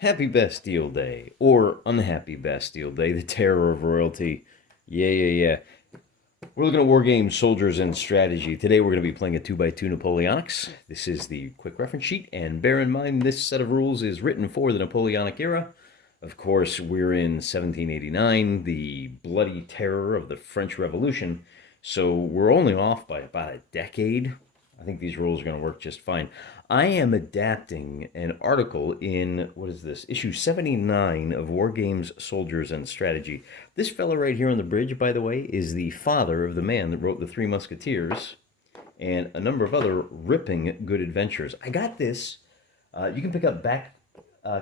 Happy Bastille Day, or Unhappy Bastille Day, the terror of royalty. Yeah. We're looking at Wargames, Soldiers, and Strategy. Today we're going to be playing a 2x2 Napoleonics. This is the quick reference sheet, and bear in mind this set of rules is written for the Napoleonic era. Of course, we're in 1789, the bloody terror of the French Revolution, so we're only off by about a decade. I think these rules are going to work just fine. I am adapting an article in, what is this, issue 79 of War Games, Soldiers, and Strategy. This fellow right here on the bridge, by the way, is the father of the man that wrote The Three Musketeers and a number of other ripping good adventures. I got this. You can pick up back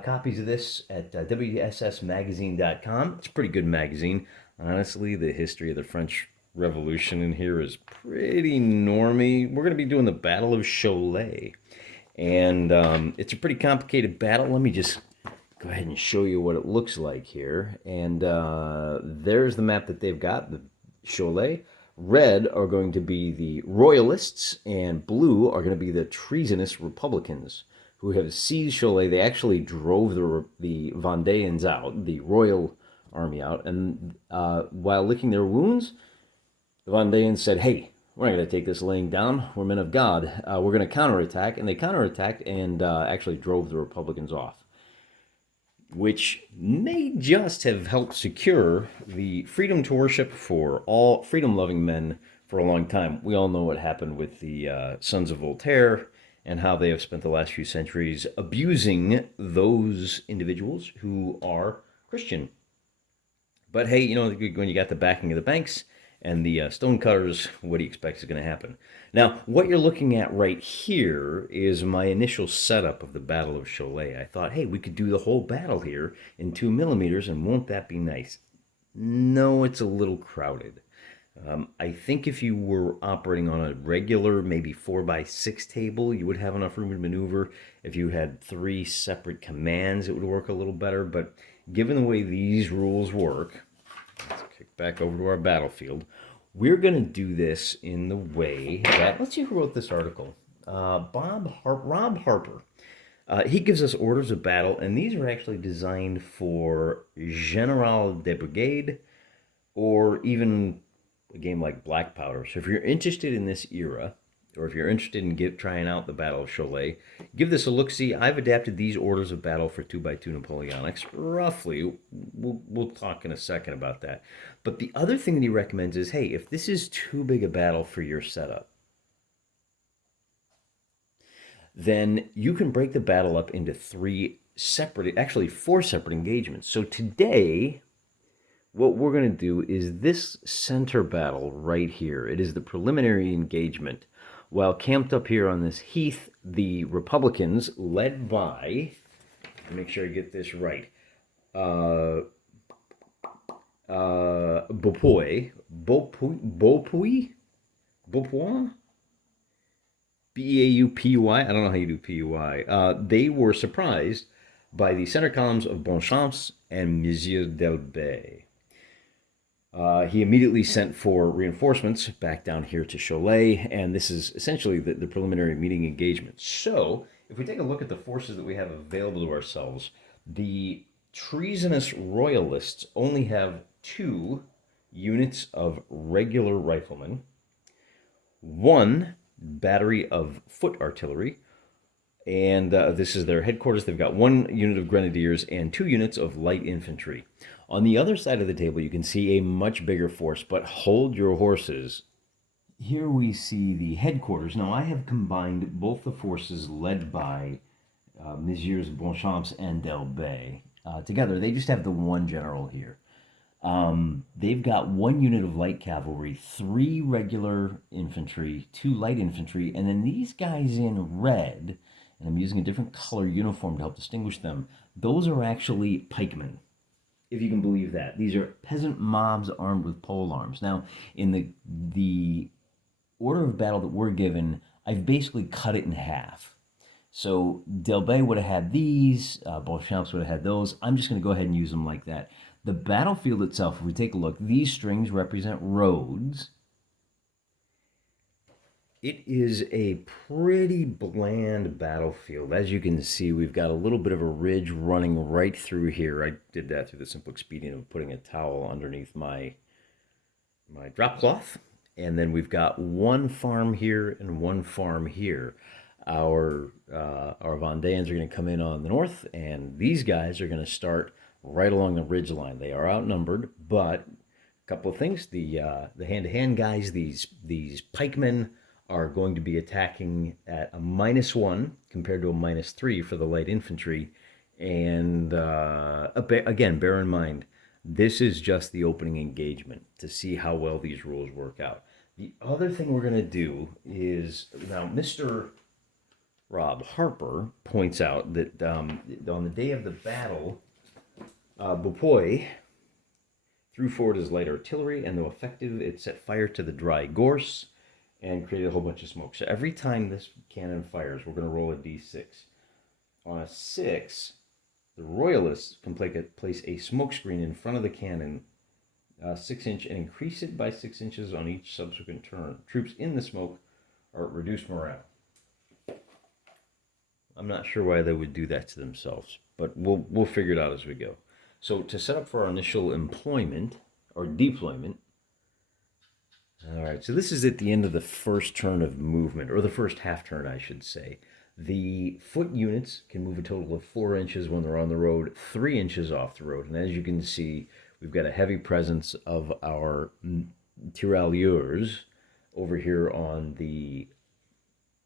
copies of this at wssmagazine.com. It's a pretty good magazine. Honestly, the history of the French Revolution in here is pretty normy. We're going to be doing the Battle of Cholet. And it's a pretty complicated battle. Let me just go ahead and show you what it looks like here. And there's the map that they've got, the Cholet. Red are going to be the Royalists, and blue are going to be the treasonous Republicans who have seized Cholet. They actually drove the Vendeans out, the royal army out, and while licking their wounds, the Vendeans said, hey, we're not going to take this laying down. We're men of God. We're going to counterattack. And they counterattacked and actually drove the Republicans off, which may just have helped secure the freedom to worship for all freedom-loving men for a long time. We all know what happened with the sons of Voltaire and how they have spent the last few centuries abusing those individuals who are Christian. But hey, when you got the backing of the banks and the stonecutters, what do you expect is going to happen? Now, what you're looking at right here is my initial setup of the Battle of Cholet. I thought, hey, we could do the whole battle here in 2 millimeters, and won't that be nice? No, it's a little crowded. I think if you were operating on a regular, maybe 4x6 table, you would have enough room to maneuver. If you had 3 separate commands, it would work a little better. But given the way these rules work, let's kick back over to our battlefield. We're going to do this in the way that, let's see who wrote this article. Rob Harper. He gives us orders of battle, and these are actually designed for General de Brigade or even a game like Black Powder. So if you're interested in this era, or if you're interested in trying out the Battle of Cholet, give this a look-see. I've adapted these orders of battle for 2x2 Napoleonics, roughly. We'll talk in a second about that. But the other thing that he recommends is, hey, if this is too big a battle for your setup, then you can break the battle up into 4 separate engagements. So today, what we're going to do is this center battle right here. It is the preliminary engagement. While camped up here on this heath, the Republicans, led by, make sure I get this right, Beaupuy, Beaupuy, I don't know how you do P-U-Y. They were surprised by the center columns of Bonchamps and Monsieur Delbey. He immediately sent for reinforcements back down here to Cholet, and this is essentially the preliminary meeting engagement. So, if we take a look at the forces that we have available to ourselves, the treasonous royalists only have 2 units of regular riflemen, 1 battery of foot artillery, and this is their headquarters. They've got 1 unit of grenadiers and 2 units of light infantry. On the other side of the table, you can see a much bigger force, but hold your horses. Here we see the headquarters. Now, I have combined both the forces led by Messieurs Bonchamps and Delbey together. They just have the 1 general here. They've got 1 unit of light cavalry, 3 regular infantry, 2 light infantry, and then these guys in red, and I'm using a different color uniform to help distinguish them, those are actually pikemen, if you can believe that. These are peasant mobs armed with pole arms. Now, in the order of battle that we're given, I've basically cut it in half. So Delbey would have had these, Beauchamps would have had those. I'm just going to go ahead and use them like that. The battlefield itself, if we take a look, these strings represent roads. It is a pretty bland battlefield. As you can see, we've got a little bit of a ridge running right through here. I did that through the simple expedient of putting a towel underneath my drop cloth. And then we've got one farm here and one farm here. Our Vendeans are going to come in on the north, and these guys are going to start right along the ridge line. They are outnumbered, but a couple of things: the hand-to-hand guys, these pikemen, are going to be attacking at a -1 compared to a -3 for the light infantry. And again, bear in mind, this is just the opening engagement to see how well these rules work out. The other thing we're going to do is now, Mr. Rob Harper points out that on the day of the battle, Boupoy threw forward his light artillery, and though effective, it set fire to the dry gorse and created a whole bunch of smoke. So every time this cannon fires, we're going to roll a d6. On a 6, the Royalists can place a smoke screen in front of the cannon, 6-inch, and increase it by 6 inches on each subsequent turn. Troops in the smoke are at reduced morale. I'm not sure why they would do that to themselves, but we'll figure it out as we go. So to set up for our initial employment or deployment, all right, so this is at the end of the first turn of movement, or the first half turn, I should say. The foot units can move a total of 4 inches when they're on the road, 3 inches off the road. And as you can see, we've got a heavy presence of our tirailleurs over here on the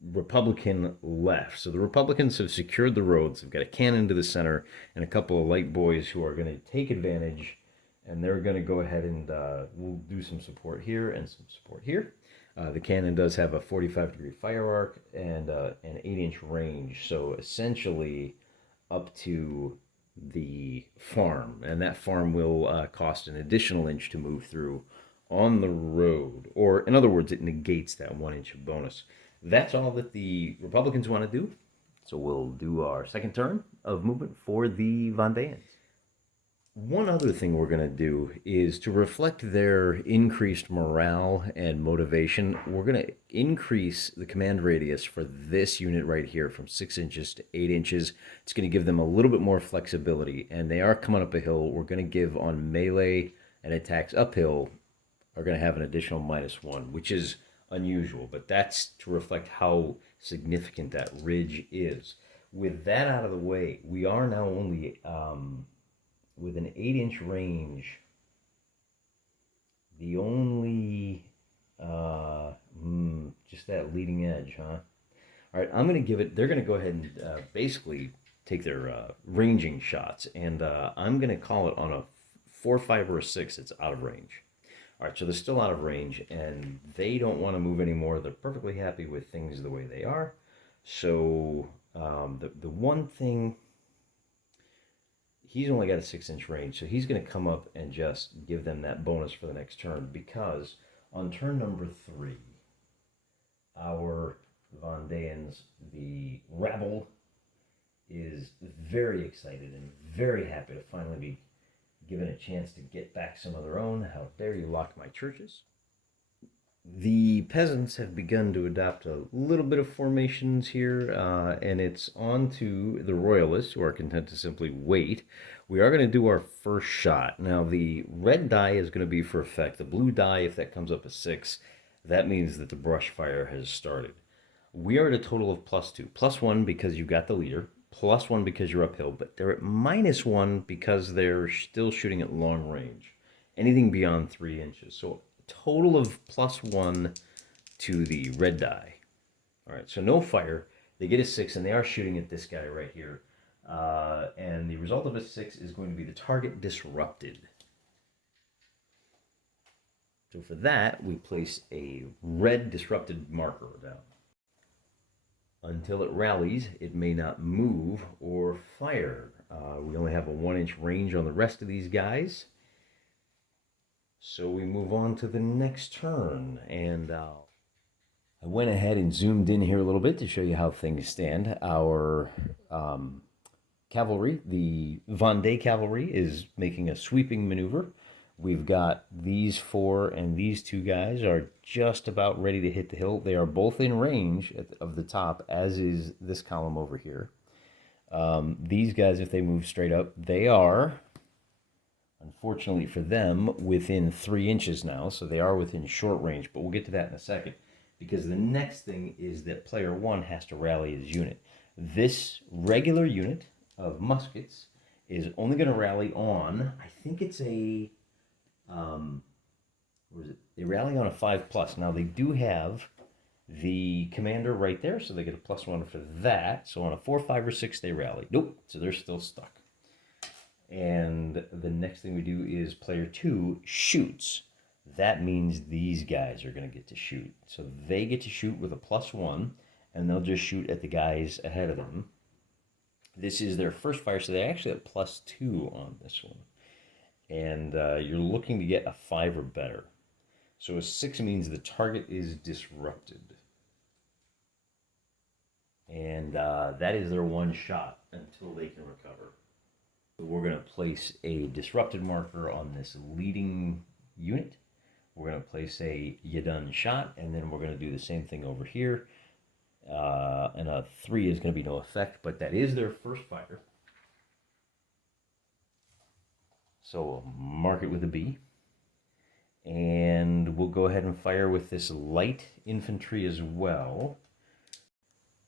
Republican left. So the Republicans have secured the roads. They've got a cannon to the center and a couple of light boys who are going to take advantage, and they're going to go ahead and we'll do some support here and some support here. The cannon does have a 45-degree fire arc and an 8-inch range, so essentially up to the farm, and that farm will cost an additional inch to move through on the road, or in other words, it negates that 1-inch bonus. That's all that the Republicans want to do, so we'll do our second turn of movement for the Vendeans. One other thing we're going to do is to reflect their increased morale and motivation. We're going to increase the command radius for this unit right here from 6 inches to 8 inches. It's going to give them a little bit more flexibility, and they are coming up a hill. We're going to give on melee and attacks uphill are going to have an additional -1, which is unusual, but that's to reflect how significant that ridge is. With that out of the way, we are now only with an 8-inch range. The only just that leading edge, huh? All right, I'm going to give it. They're going to go ahead and basically take their ranging shots, and I'm going to call it on a 4, 5, or a 6. It's out of range. All right, so they're still out of range, and they don't want to move anymore. They're perfectly happy with things the way they are. So the one thing, he's only got a 6-inch range, so he's going to come up and just give them that bonus for the next turn, because on turn number 3, our Vendeans, the rabble, is very excited and very happy to finally be given a chance to get back some of their own. How dare you lock my churches? The peasants have begun to adopt a little bit of formations here, and it's on to the royalists, who are content to simply wait. We are going to do our first shot. Now, the red die is going to be for effect. The blue die, if that comes up a 6, that means that the brush fire has started. We are at a total of +2. +1 because you got the leader, +1 because you're uphill, but they're at -1 because they're still shooting at long range. Anything beyond 3 inches. So total of +1 to the red die. All right, so no fire. They get a 6, and they are shooting at this guy right here. And the result of a 6 is going to be the target disrupted. So for that, we place a red disrupted marker down. Until it rallies, it may not move or fire. We only have a 1-inch range on the rest of these guys. So we move on to the next turn, and I went ahead and zoomed in here a little bit to show you how things stand. Our cavalry, the Vendee cavalry, is making a sweeping maneuver. We've got these four and these two guys are just about ready to hit the hill. They are both in range of the top, as is this column over here. These guys, if they move straight up, they are, unfortunately for them, within 3 inches now. So they are within short range, but we'll get to that in a second. Because the next thing is that player one has to rally his unit. This regular unit of muskets is only going to rally on, I think it's a, what is it? They rally on a 5+. Now they do have the commander right there, so they get a +1 for that. So on a 4, 5, or 6, they rally. Nope, so they're still stuck. And the next thing we do is player two shoots. That means these guys are going to get to shoot. So they get to shoot with a +1, and they'll just shoot at the guys ahead of them. This is their first fire, so they actually have +2 on this one. And you're looking to get a 5 or better. So a 6 means the target is disrupted. And that is their one shot until they can recover. We're going to place a disrupted marker on this leading unit. We're going to place a "you done" shot, and then we're going to do the same thing over here. And a 3 is going to be no effect, but that is their first fire. So we'll mark it with a B. And we'll go ahead and fire with this light infantry as well.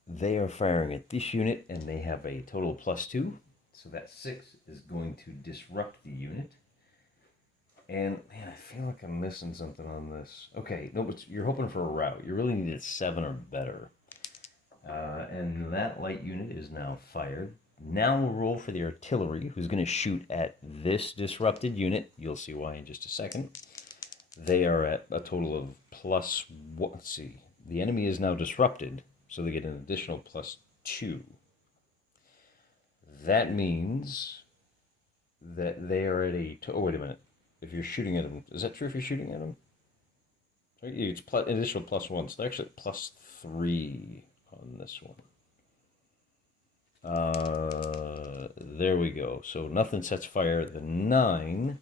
They are firing at this unit, and they have a total +2. So that 6 is going to disrupt the unit. And, man, I feel like I'm missing something on this. Okay, no, but you're hoping for a rout. You really need a 7 or better. And that light unit is now fired. Now we'll roll for the artillery, who's going to shoot at this disrupted unit. You'll see why in just a second. They are at a total of +1. Let's see. The enemy is now disrupted, so they get an additional +2. That means that they are at a... Oh, wait a minute. If you're shooting at them... Is that true if you're shooting at them? It's additional +1, so they're actually at +3 on this one. There we go. So nothing sets fire. The 9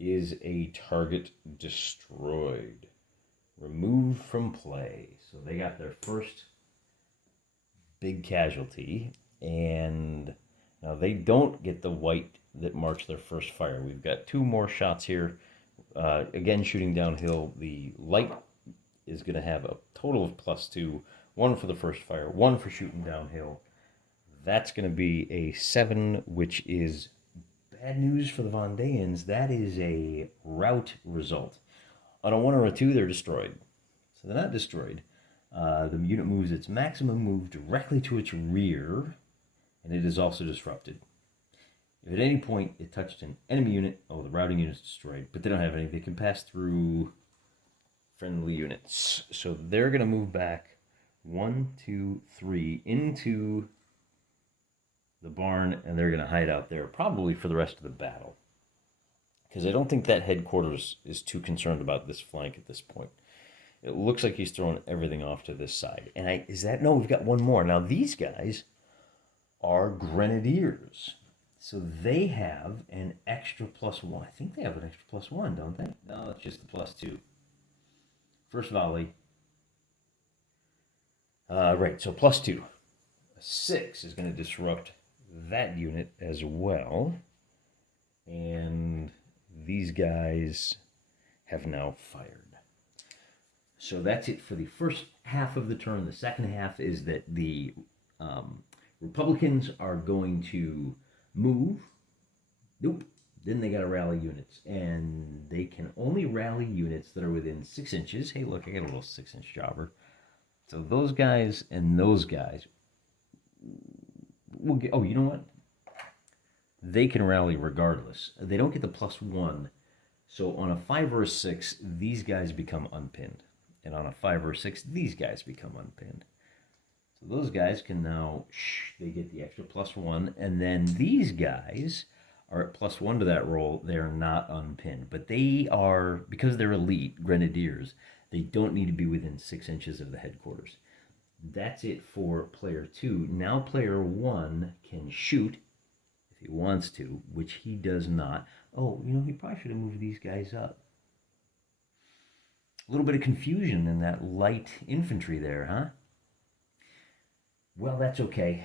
is a target destroyed. Removed from play. So they got their first big casualty. And now they don't get the white that marks their first fire. We've got 2 more shots here. Again, shooting downhill. The light is going to have a total of +2. 1 for the first fire, 1 for shooting downhill. That's going to be a 7, which is bad news for the Vendeans. That is a rout result. On a 1 or a 2, they're destroyed. So they're not destroyed. The unit moves its maximum move directly to its rear, and it is also disrupted. If at any point it touched an enemy unit, the routing unit is destroyed, but they don't have any. They can pass through friendly units. So they're going to move back 1, 2, 3 into the barn, and they're going to hide out there probably for the rest of the battle. Because I don't think that headquarters is too concerned about this flank at this point. It looks like he's throwing everything off to this side. And no, we've got one more. Now these guys are grenadiers. So they have an extra +1. I think they have an extra +1, don't they? No, it's just the +2. First volley. Right, so +2. A 6 is going to disrupt that unit as well. And these guys have now fired. So that's it for the first half of the turn. The second half is that the Republicans are going to move. Nope. Then they got to rally units. And they can only rally units that are within 6 inches. Hey, look, I got a little 6-inch jobber. So those guys and those guys will get... Oh, you know what? They can rally regardless. They don't get the +1. So on a 5 or a 6, these guys become unpinned. And on a 5 or a 6, these guys become unpinned. So those guys can now, they get the extra +1. And then these guys are at +1 to that roll. They're not unpinned. But they are, because they're elite grenadiers, they don't need to be within 6 inches of the headquarters. That's it for player 2. Now player 1 can shoot. If he wants to, which he does not. Oh, you know, he probably should have moved these guys up. A little bit of confusion in that light infantry there, huh? Well, that's okay.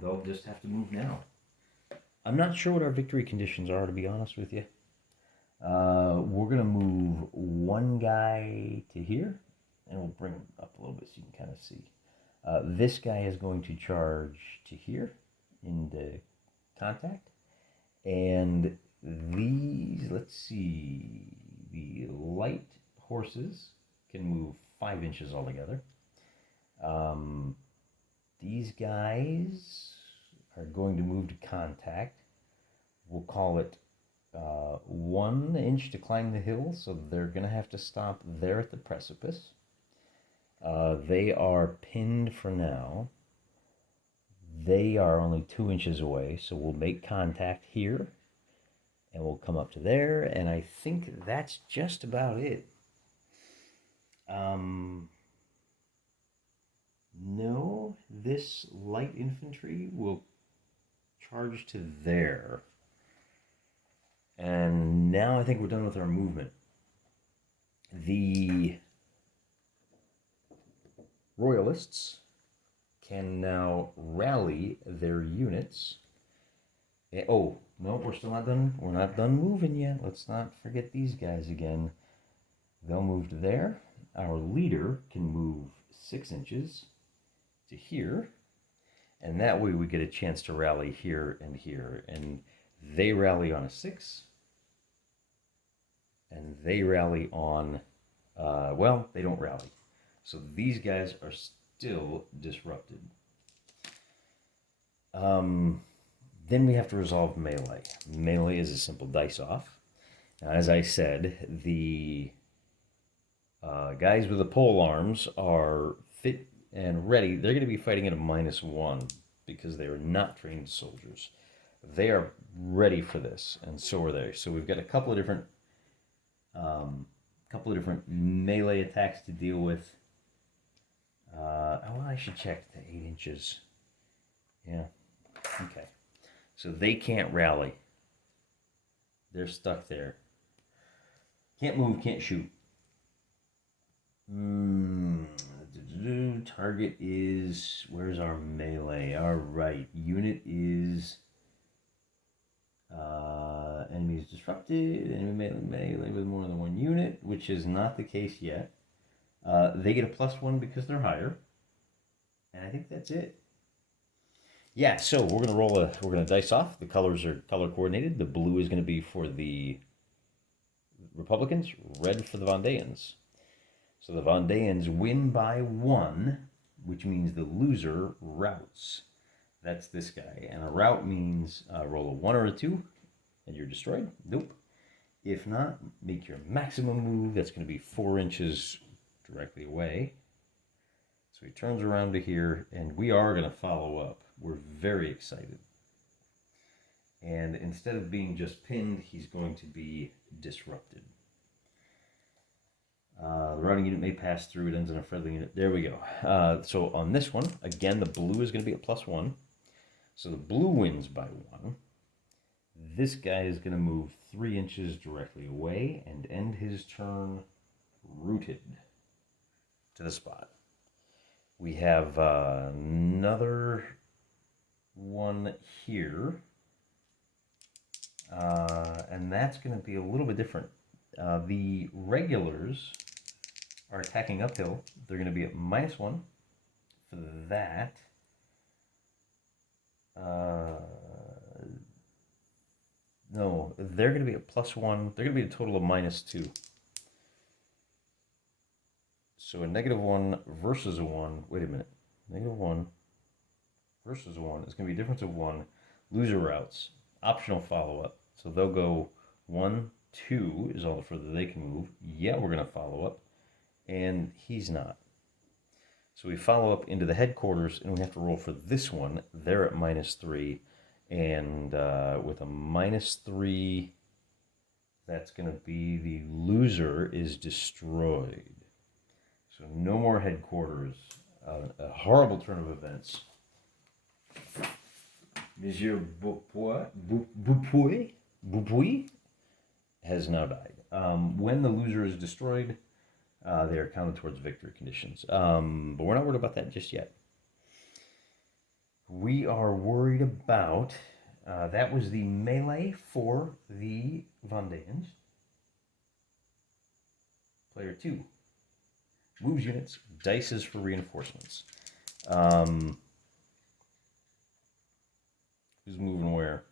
They'll just have to move now. I'm not sure what our victory conditions are, to be honest with you. We're going to move one guy to here, and we'll bring him up a little bit so you can kind of see. This guy is going to charge to here into contact. And these, let's see, the light horses can move 5 inches altogether. These guys are going to move to contact. We'll call it 1 inch to climb the hill, so they're going to have to stop there at the precipice. They are pinned for now. They are only 2 inches away, so we'll make contact here, and we'll come up to there, and I think that's just about it. No, this light infantry will charge to there. And now I think we're done with our movement. The Royalists can now rally their units. Oh, no, we're still not done. We're not done moving yet. Let's not forget these guys again. They'll move to there. Our leader can move 6 inches to here. And that way we get a chance to rally here and here. And they rally on a 6. And they rally on, well, they don't rally. So these guys are still disrupted. Then we have to resolve melee. Melee is a simple dice off. Now, as I said, the guys with the pole arms are fit and ready. They're going to be fighting at a -1 because they are not trained soldiers. They are ready for this, and so are they. So we've got a couple of different melee attacks to deal with. Well, I should check the 8 inches. Yeah. Okay. So they can't rally. They're stuck there. Can't move, can't shoot. Target is... Where's our melee? All right. Unit is... enemy is disrupted. Enemy melee with more than 1 unit, which is not the case yet. They get a +1 because they're higher. And I think that's it. Yeah, so we're gonna dice off. The colors are color coordinated. The blue is gonna be for the Republicans, red for the Vendeans. So the Vendeans win by 1, which means the loser routs. That's this guy. And a rout means roll a 1 or a 2 and you're destroyed. Nope. If not, make your maximum move. That's going to be 4 inches directly away. So he turns around to here, and we are going to follow up. We're very excited. And instead of being just pinned, he's going to be disrupted. The routing unit may pass through. It ends in a friendly unit. There we go. So on this one, again, the blue is going to be a +1. So the blue wins by 1. This guy is going to move 3 inches directly away and end his turn rooted to the spot. We have another one here. And that's going to be a little bit different. The regulars are attacking uphill. They're going to be at -1 for that. No, they're going to be at +1. They're going to be a total of -2. So a -1 versus a 1. Wait a minute. -1 versus a 1 is going to be a difference of 1. Loser routes. Optional follow-up. So they'll go 1, 2 is all the further they can move. Yeah, we're going to follow up. And he's not. So we follow up into the headquarters, and we have to roll for this one. They're at -3. And with a -3, that's going to be the loser is destroyed. So no more headquarters. A horrible turn of events. Monsieur Boupuy has now died. When the loser is destroyed, they are counted towards victory conditions. But we're not worried about that just yet. We are worried about, that was the melee for the Vendeans. Player 2 moves units, dices for reinforcements. Who's moving where?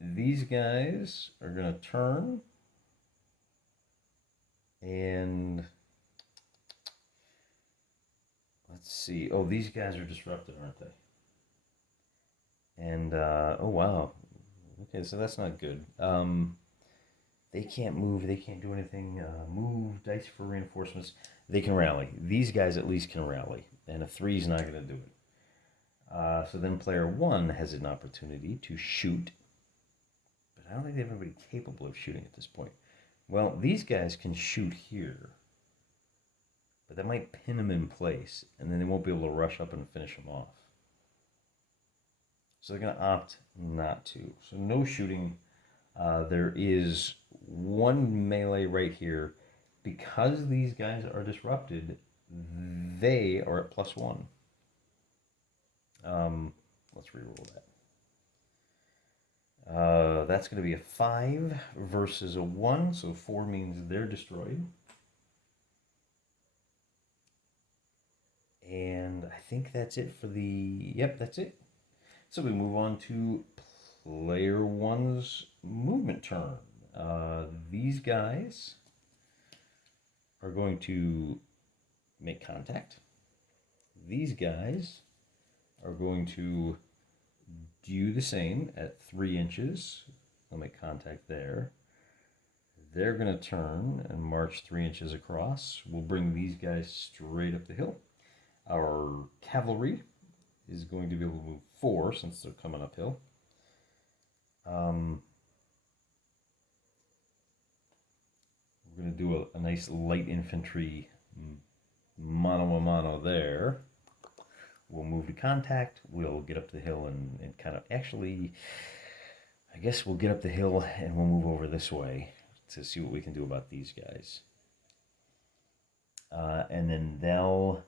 These guys are going to turn. And let's see. Oh, these guys are disrupted, aren't they? And, oh, wow. Okay, so that's not good. They can't move. They can't do anything. Move, dice for reinforcements. They can rally. These guys at least can rally. And a 3 is not going to do it. So then player 1 has an opportunity to shoot. But I don't think they have anybody capable of shooting at this point. Well, these guys can shoot here. But that might pin them in place. And then they won't be able to rush up and finish them off. So they're going to opt not to. So no shooting. There is one melee right here. Because these guys are disrupted, they are at +1. Let's reroll that. That's going to be a 5 versus a 1, so 4 means they're destroyed. And I think that's it for the... Yep, that's it. So we move on to player 1's movement turn. These guys are going to make contact. These guys are going to do the same at 3 inches. They'll make contact there. They're going to turn and march 3 inches across. We'll bring these guys straight up the hill. Our cavalry is going to be able to move 4 since they're coming uphill. We're going to do a nice light infantry mano a mano there. We'll move to contact. We'll get up the hill and kind of actually, I guess we'll get up the hill and we'll move over this way to see what we can do about these guys. And then they'll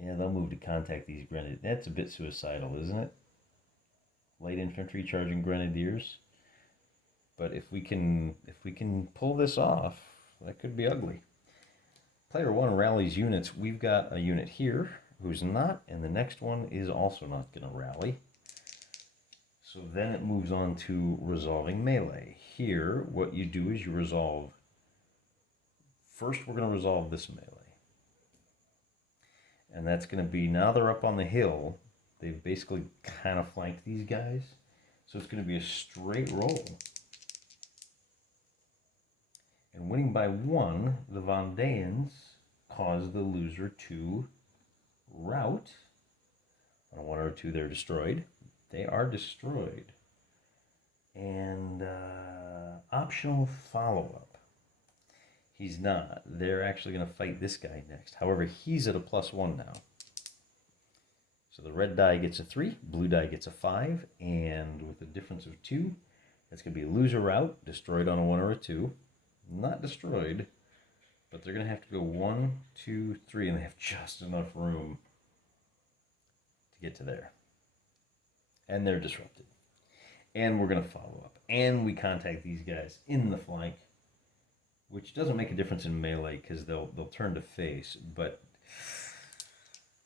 move to contact these grenadiers. That's a bit suicidal, isn't it? Light infantry charging grenadiers. But if we can pull this off, that could be ugly. Player 1 rallies units. We've got a unit here who's not, and the next one is also not going to rally. So then it moves on to resolving melee. Here, what you do is you resolve. First, we're going to resolve this melee. And that's going to be, now they're up on the hill, they've basically kind of flanked these guys. So it's going to be a straight roll. And winning by 1, the Vendeans cause the loser to rout. On a 1 or 2, they're destroyed. They are destroyed. And optional follow-up. He's not. They're actually going to fight this guy next. However, he's at a +1 now. So the red die gets a 3, blue die gets a 5, and with a difference of 2, that's going to be a loser rout, destroyed on a 1 or a 2. Not destroyed, but they're going to have to go 1, 2, 3, and they have just enough room to get to there. And they're disrupted. And we're going to follow up. And we contact these guys in the flank, which doesn't make a difference in melee because they'll turn to face, but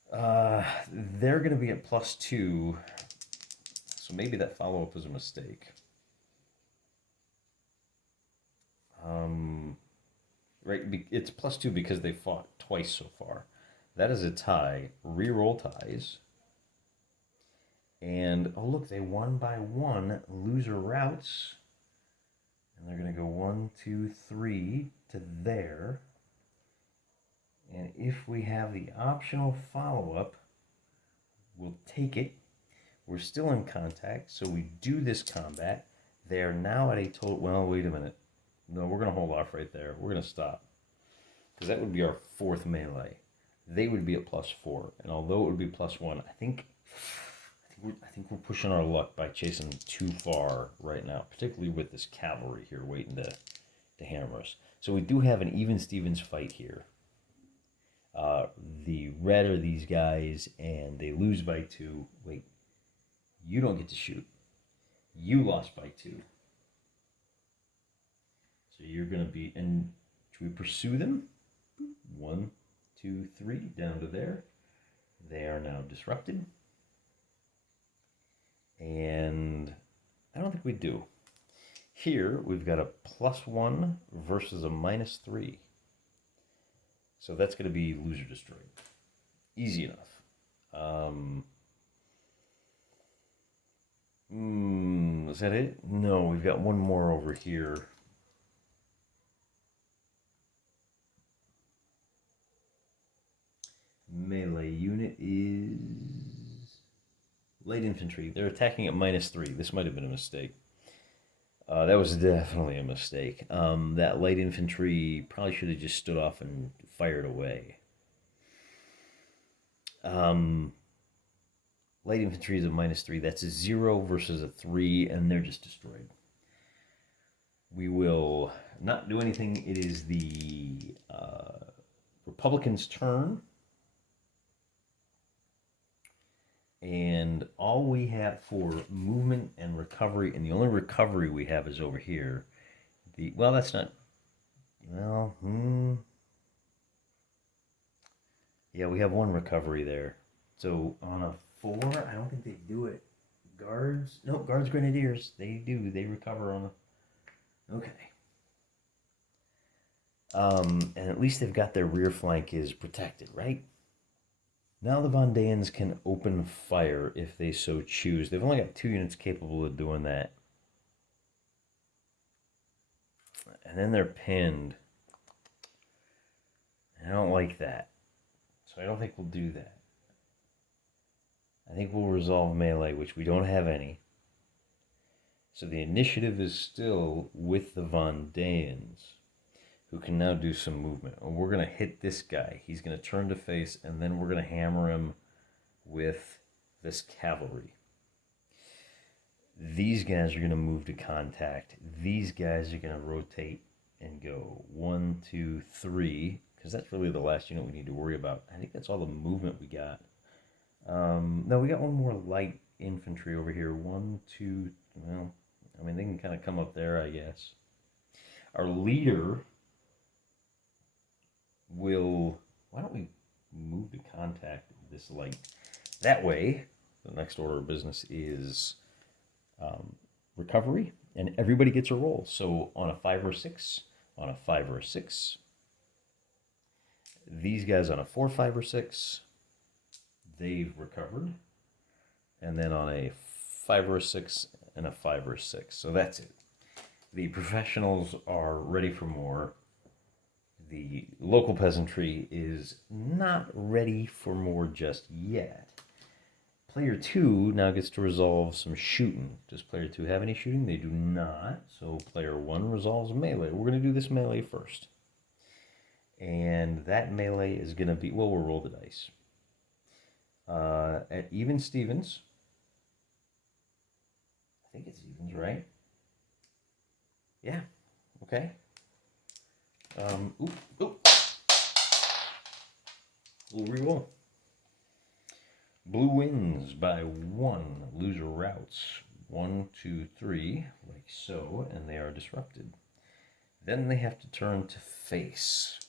they're going to be at +2, so maybe that follow-up was a mistake. Right, it's +2 because they fought twice so far. That is a tie. Reroll ties. And, oh look, they won by 1. Loser routes. And they're going to go 1, 2, 3 to there. And if we have the optional follow-up, we'll take it. We're still in contact, so we do this combat. They are now at a total... Well, wait a minute. No, we're going to hold off right there. We're going to stop. Because that would be our 4th melee. they would be at +4. And although it would be +1, I think we're pushing our luck by chasing too far right now, particularly with this cavalry here waiting to hammer us. So we do have an even Stevens fight here. The red are these guys, and they lose by 2. Wait, you don't get to shoot. You lost by 2. So you're going to be, and should we pursue them? 1, 2, 3, down to there. They are now disrupted. And I don't think we do. Here, we've got a +1 versus a -3. So that's going to be loser destroyed. Easy enough. Is that it? No, we've got one more over here. Melee unit is light infantry. They're attacking at -3. This might have been a mistake. That was definitely a mistake. That light infantry probably should have just stood off and fired away. Light infantry is a -3. That's a 0 versus a 3, and they're just destroyed. We will not do anything. It is the Republicans' turn. And all we have for movement and recovery, and the only recovery we have is over here. Well, that's not, well, yeah, we have one recovery there. So on a 4, I don't think they do it. Guards, no, Guards Grenadiers, they do, they recover on a, okay. And at least they've got their rear flank is protected, right? Now the Vendeans can open fire if they so choose. They've only got 2 units capable of doing that. And then they're pinned. I don't like that. So I don't think we'll do that. I think we'll resolve melee, which we don't have any. So the initiative is still with the Vendeans, who can now do some movement. And we're going to hit this guy. He's going to turn to face, and then we're going to hammer him with this cavalry. These guys are going to move to contact. These guys are going to rotate and go 1, 2, 3, because that's really the last unit we need to worry about. I think that's all the movement we got. No, we got one more light infantry over here. 1, 2, well, I mean, they can kind of come up there, I guess. Our leader will, why don't we move to contact this light? That way, the next order of business is recovery, and everybody gets a roll. So on a 5 or 6, on a 5 or 6, these guys on a 4, 5, or 6, they've recovered. And then on a 5 or 6 and a 5 or 6. So that's it. The professionals are ready for more. The local peasantry is not ready for more just yet. Player 2 now gets to resolve some shooting. Does player 2 have any shooting? They do not. So player 1 resolves melee. We're going to do this melee first. And that melee is going to be, well, we'll roll the dice. At even Stevens, I think it's evens, right? Yeah, okay. We'll reroll. Blue wins by 1. Loser routes 1, 2, 3, like so, and they are disrupted. Then they have to turn to face.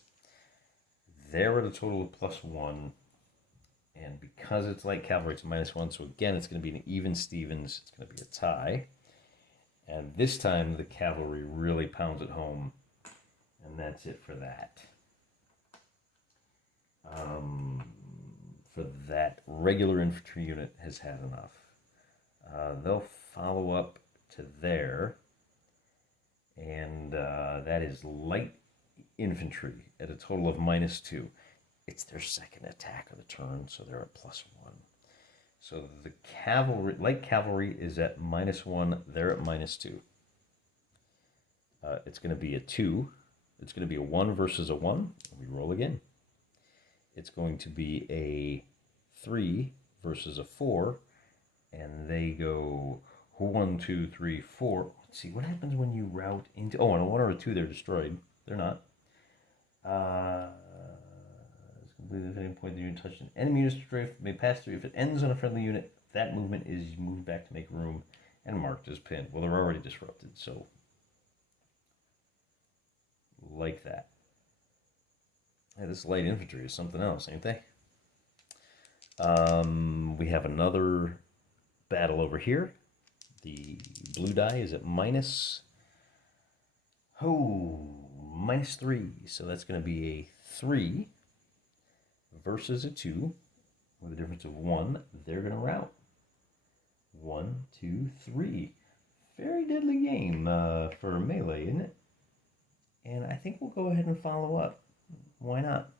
They're at a total of +1, and because it's light cavalry, it's -1. So again, it's going to be an even Stevens. It's going to be a tie, and this time the cavalry really pounds it home. And that's it for that. For that, regular infantry unit has had enough. They'll follow up to there. And that is light infantry at a total of -2. It's their second attack of the turn, so they're at +1. So the cavalry, light cavalry is at -1. They're at -2. It's going to be a 2. It's going to be a 1 versus a 1. We roll again. it's going to be a 3 versus a 4, and they go 1, 2, 3, 4. Let's see, what happens when you route into... Oh, on a 1 or a 2, they're destroyed. They're not. It's completely the same point that you touched an enemy unit strafe may pass through. If it ends on a friendly unit, that movement is moved back to make room and marked as pinned. Well, they're already disrupted, so like that. Yeah, this light infantry is something else, ain't they? We have another battle over here. The blue die is at minus 3. So that's going to be a 3 versus a 2 with a difference of 1. They're going to rout. 1, 2, 3. Very deadly game for melee, isn't it? And I think we'll go ahead and follow up. Why not?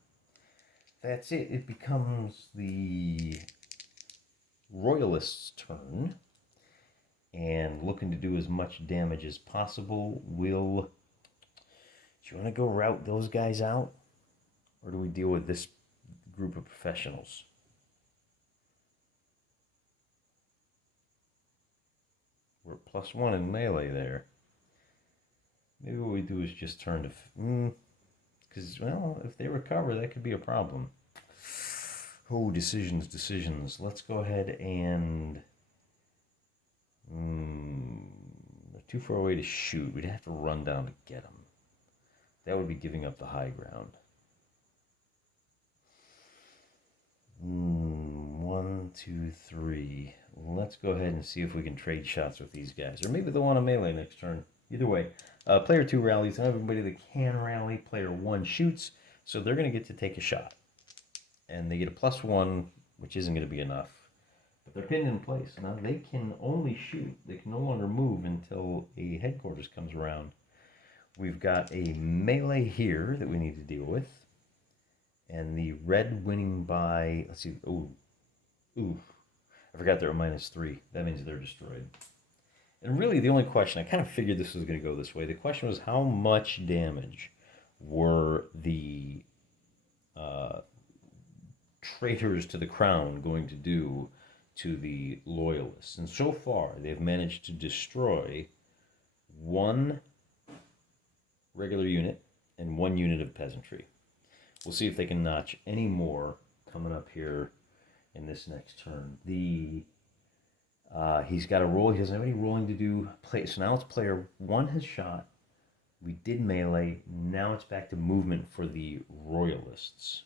That's it. It becomes the Royalists' turn. And looking to do as much damage as possible. Do you want to go route those guys out? Or do we deal with this group of professionals? We're +1 in melee there. Maybe what we do is just turn to... Because, well, if they recover, that could be a problem. Oh, decisions. Let's go ahead and... they're too far away to shoot. We'd have to run down to get them. That would be giving up the high ground. 1, 2, 3. Let's go ahead and see if we can trade shots with these guys. Or maybe they'll want a melee next turn. Either way. Player 2 rallies. Not everybody that can rally. Player 1 shoots. So they're going to get to take a shot. And they get a +1, which isn't going to be enough. But they're pinned in place. Now they can only shoot. They can no longer move until a headquarters comes around. We've got a melee here that we need to deal with. And the red winning by... Let's see. Ooh. I forgot they're at -3. That means they're destroyed. And really the only question... I kind of figured this was going to go this way. The question was how much damage were the traitors to the crown going to do to the loyalists. And so far, they've managed to destroy 1 regular unit and 1 unit of peasantry. We'll see if they can notch any more coming up here in this next turn. He's got a roll. He doesn't have any rolling to do. So now it's player 1 has shot. We did melee. Now it's back to movement for the royalists.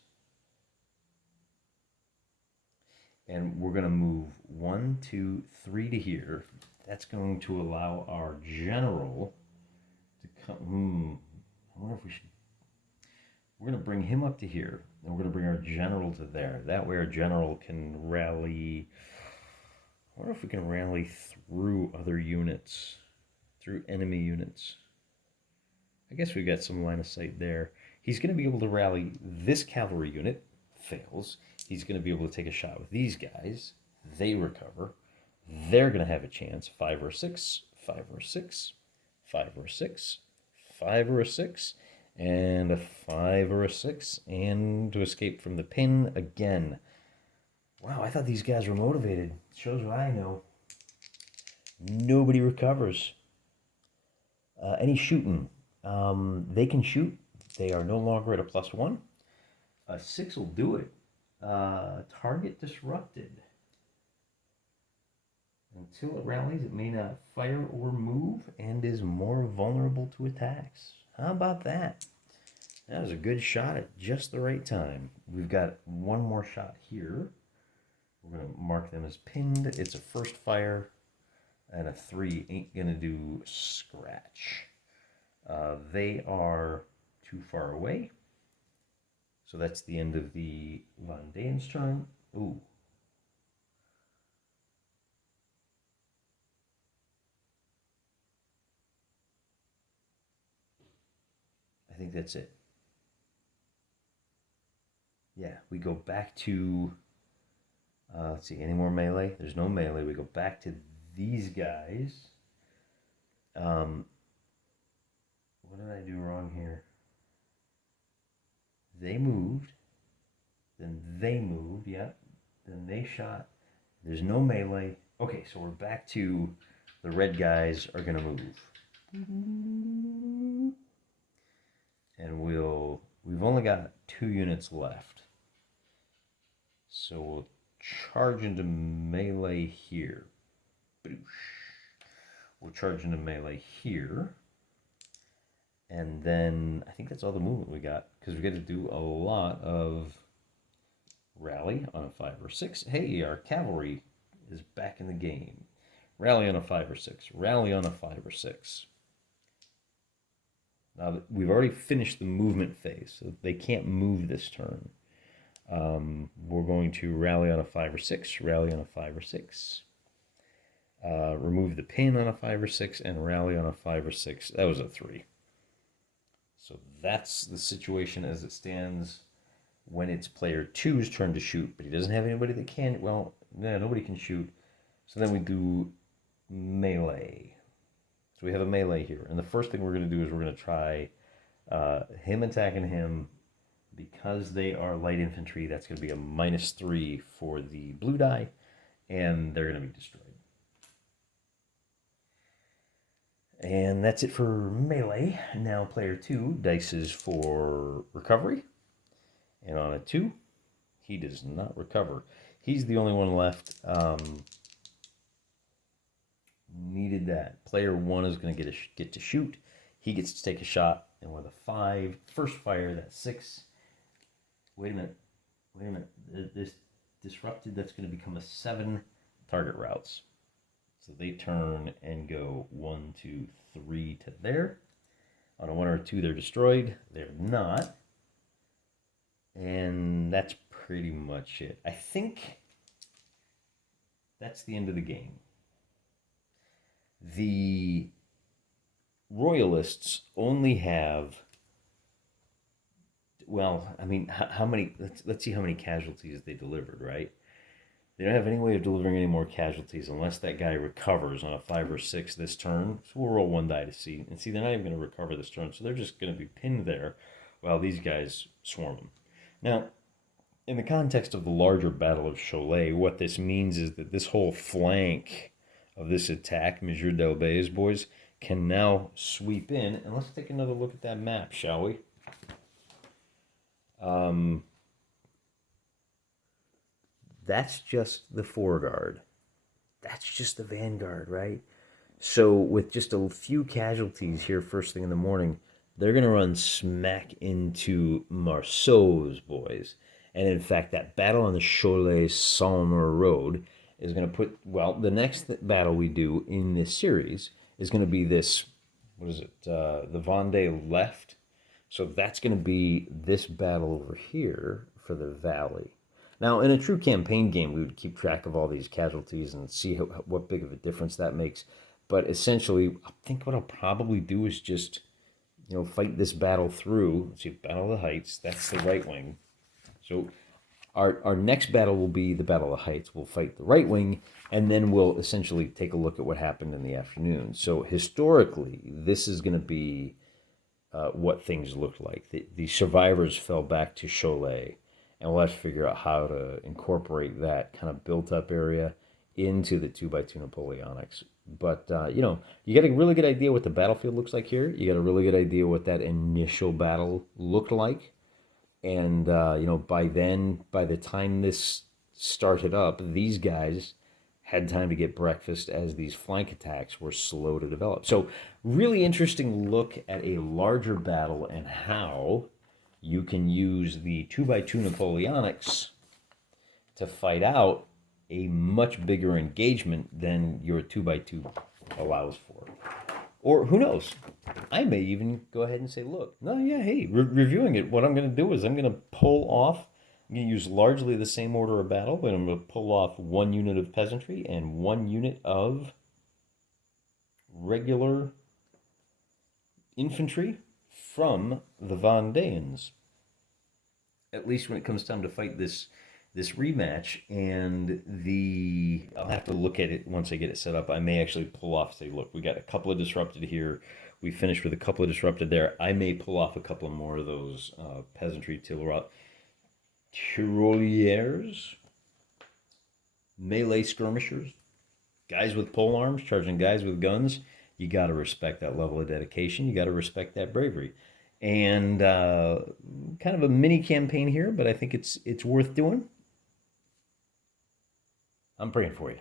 And we're going to move 1, 2, 3 to here. That's going to allow our general to come. I wonder if we should. We're going to bring him up to here. And we're going to bring our general to there. That way our general can rally. I wonder if we can rally through other units. Through enemy units. I guess we got some line of sight there. He's going to be able to rally this cavalry unit. Fails. He's going to be able to take a shot with these guys. They recover. They're going to have a chance. 5 or 6, 5 or 6, 5 or 6, 5 or a 6, and a 5 or a 6, and to escape from the pin again. Wow, I thought these guys were motivated. Shows what I know. Nobody recovers. Any shooting. They can shoot. They are no longer at a +1. A 6 will do it. Target disrupted. Until it rallies, it may not fire or move and is more vulnerable to attacks. How about that? That was a good shot at just the right time. We've got 1 more shot here. We're going to mark them as pinned. It's a first fire, and a 3 ain't going to do scratch. They are too far away. So that's the end of the Vendee's turn. Ooh. I think that's it. Yeah, we go back to... let's see, any more melee? There's no melee. We go back to these guys. What did I do wrong here? They moved. Then they move, yeah. Then they shot. There's no melee. Okay, so we're back to the red guys are going to move. And we've only got 2 units left. So we'll charge into melee here. We'll charge into melee here. And then I think that's all the movement we got, because we got to do a lot of rally on a 5 or 6. Hey, our cavalry is back in the game. Rally on a 5 or 6. Rally on a 5 or 6. Now, we've already finished the movement phase, so they can't move this turn. We're going to rally on a 5 or 6, rally on a 5 or 6. Remove the pin on a 5 or 6, and rally on a 5 or 6. That was a 3. So that's the situation as it stands when it's player 2's turn to shoot, but he doesn't have anybody that can. Well, yeah, nobody can shoot. So then we do melee. So we have a melee here. And the first thing we're going to do is we're going to try him attacking him. Because they are light infantry, that's going to be a -3 for the blue die, and they're going to be destroyed. And that's it for melee. Now player 2 dices for recovery. And on a 2, he does not recover. He's the only one left. Needed that. Player 1 is going to get to shoot. He gets to take a shot. And with a 5, first fire, that's 6. Wait a minute. This disrupted, that's going to become a 7 target routes. So they turn and go 1, 2, 3 to there. On a 1 or a 2, they're destroyed. They're not. And that's pretty much it. I think that's the end of the game. The Royalists only have, well, I mean, how many, let's see how many casualties they delivered, right? They don't have any way of delivering any more casualties unless that guy recovers on a 5 or 6 this turn. So we'll roll 1 die to see. And see, they're not even going to recover this turn, so they're just going to be pinned there while these guys swarm them. Now, in the context of the larger Battle of Cholet, what this means is that this whole flank of this attack, Monsieur Delbey's boys, can now sweep in. And let's take another look at that map, shall we? That's just the foreguard. That's just the vanguard, right? So with just a few casualties here first thing in the morning, they're going to run smack into Marceau's boys. And in fact, that battle on the Cholet-Saumur Road is going to put, well, the next battle we do in this series is going to be this, what is it, the Vendee left. So that's going to be this battle over here for the valley. Now, in a true campaign game, we would keep track of all these casualties and see what big of a difference that makes. But essentially, I think what I'll probably do is just, fight this battle through. Let's see, Battle of the Heights. That's the right wing. So our next battle will be the Battle of the Heights. We'll fight the right wing, and then we'll essentially take a look at what happened in the afternoon. So historically, this is going to be what things looked like. The survivors fell back to Cholet. And we'll have to figure out how to incorporate that kind of built-up area into the 2x2 Napoleonics. But, you get a really good idea what the battlefield looks like here. You got a really good idea what that initial battle looked like. And, by the time this started up, these guys had time to get breakfast as these flank attacks were slow to develop. So, really interesting look at a larger battle and how you can use the 2x2 Napoleonics to fight out a much bigger engagement than your 2x2 allows for. Or who knows? I may even go ahead and say, look, reviewing it, what I'm going to do is I'm going to pull off, I'm going to use largely the same order of battle, but I'm going to pull off 1 unit of peasantry and 1 unit of regular infantry from the Vendeans, at least when it comes time to fight this rematch. And I'll have to look at it once I get it set up. I may actually pull off, say, look, we got a couple of disrupted here. We finished with a couple of disrupted there. I may pull off a couple more of those peasantry till Tyroliers, melee skirmishers, guys with pole arms charging guys with guns. You got to respect that level of dedication. You got to respect that bravery. And kind of a mini campaign here, but I think it's worth doing. I'm praying for you.